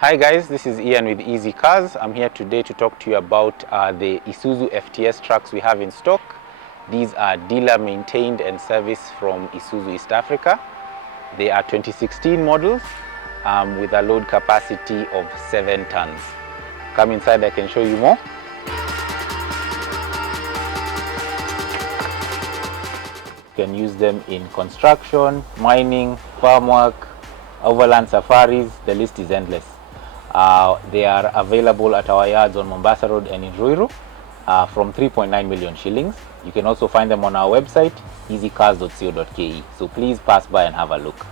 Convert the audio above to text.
Hi guys, this is Ian with Eezy Cars. I'm here today to talk to you about the Isuzu FTS trucks we have in stock. These are dealer maintained and serviced from Isuzu East Africa. They are 2016 models with a load capacity of 7 tons. Come inside, I can show you more. You can use them in construction, mining, farm work, overland safaris. The list is endless. They are available at our yards on Mombasa Road and in Ruiru from 3.9 million shillings. You can also find them on our website, easycars.co.ke. So please pass by and have a look.